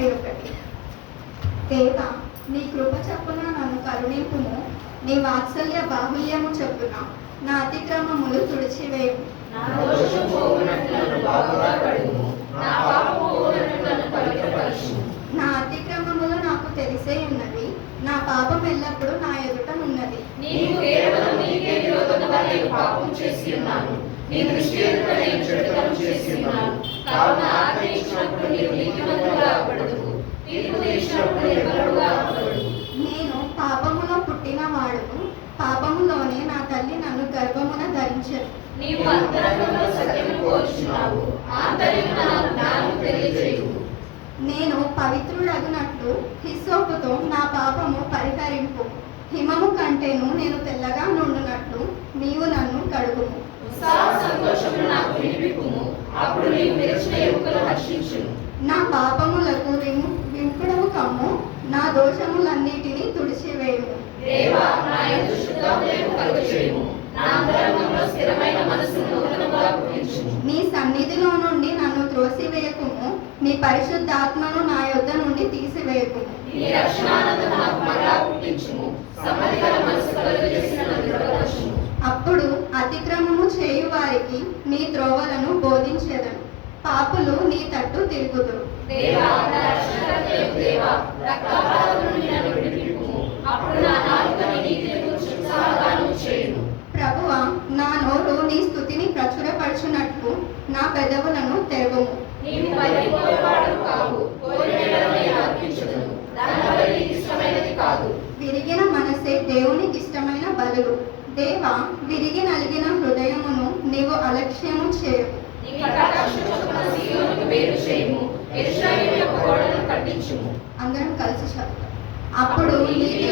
41. దేవా, నీ కృప చొప్పున నన్ను కరుణింపుము, నీ వాత్సల్య బాహుల్యము చొప్పున నా అతిక్రమములు తుడిచివేయము. నా దోషము పోవునట్లు నన్ను బాగుగా కడుగుము, నా పాపము పోవునట్లు నన్ను పవిత్రపరచుము. నా అతిక్రమములు నాకు తెలిసే ఉన్నవి, నా పాపం ఎల్లప్పుడూ నా ఎదుట ఉన్నది. నీవు కేవలం నీకే విరోధముగా నేను పాపం చేసి ఉన్నాను, నీ దృష్టి ఎదుట నేను చెడుతనం చేసి ఉన్నాను. కావున ఆజ్ఞ ఇచ్చినప్పుడు నీవు నీతిమంతుడుగా అగుపడదువు, తీర్పు తీర్చినప్పుడు నిర్మలుడుగా అగుపడదువు. నేను పాపములో పుట్టిన వాడును, పాపములోనే నా తల్లి నన్ను గర్భమున ధరించదు. నీవు అంతరంగంలో సత్యము కోరుచున్నావు, ఆంతర్యమున నాకు జ్ఞానము తెలియజేయుము. నేను పవిత్రుడగునట్లు హిస్సోపుతో నా పాపము పరిహరింపు, హిమము కంటేను నేను తెల్లగా నుండునట్లు నీవు నన్ను కడుగుము. ఉత్సాహ సంతోషములు నాకు వినిపింపుము, అప్పుడు నీవు మెరిచిన ఎముకలు హర్షించును. నా పాపములకు వింపుడవు కమ్ము, నా దోషములన్నిటినీ తుడిచివేయము. దేవా, నా యందు శుద్ధ హృదయము కలుగజేయుము, నా అంతరంగంలో స్థిరమైన మనస్సును నూతనముగా పుట్టించుము. నీ సన్నిధిలో నుండి నన్ను త్రోసివేయకుము, నీ పరిశుద్ధాత్మను నా యొద్ద నుండి తీసివేయకుము. నీ రక్షణానందం నాకు మరలా పుట్టించుము, సమ్మతిగల మనస్సు కలుగజేసి నన్ను దృఢపరచుము. అప్పుడు అతిక్రమము చేయు వారికి నీ త్రోవలను బోధించెదను, పాపులు నీ తట్టు తిరుగుదురు. దేవా, నా రక్షణకర్తయగు దేవా, రక్తపాతము నుండి నన్ను విడిపింపుము, అప్పుడు నా నాలుక నీ నీతిని గూర్చి ఉత్సాహగానము చేయును. ప్రభువా, నా నోరు నీ స్తుతిని ప్రచురపరచునట్లు నా పెదవులను తెరవుము. నీవు బలిపోయేవాడు కావు, కోరినయెడల నేను అర్పించుదును, దాని బలి నీకు ఇష్టమైనది కాదు. విరిగిన మనసే దేవునికి ఇష్టమైన బలులు. దేవా, విరిగి నలిగిన హృదయమును నీవు అలక్ష్యము చేయవు. నీ కటాక్షము చొప్పున సీయోనుకు మేలు చేయుము, యెరూషలేము యొక్క గోడలను కట్టించుము. అందరం కలిసి చదువుతాం. అప్పుడు నీకే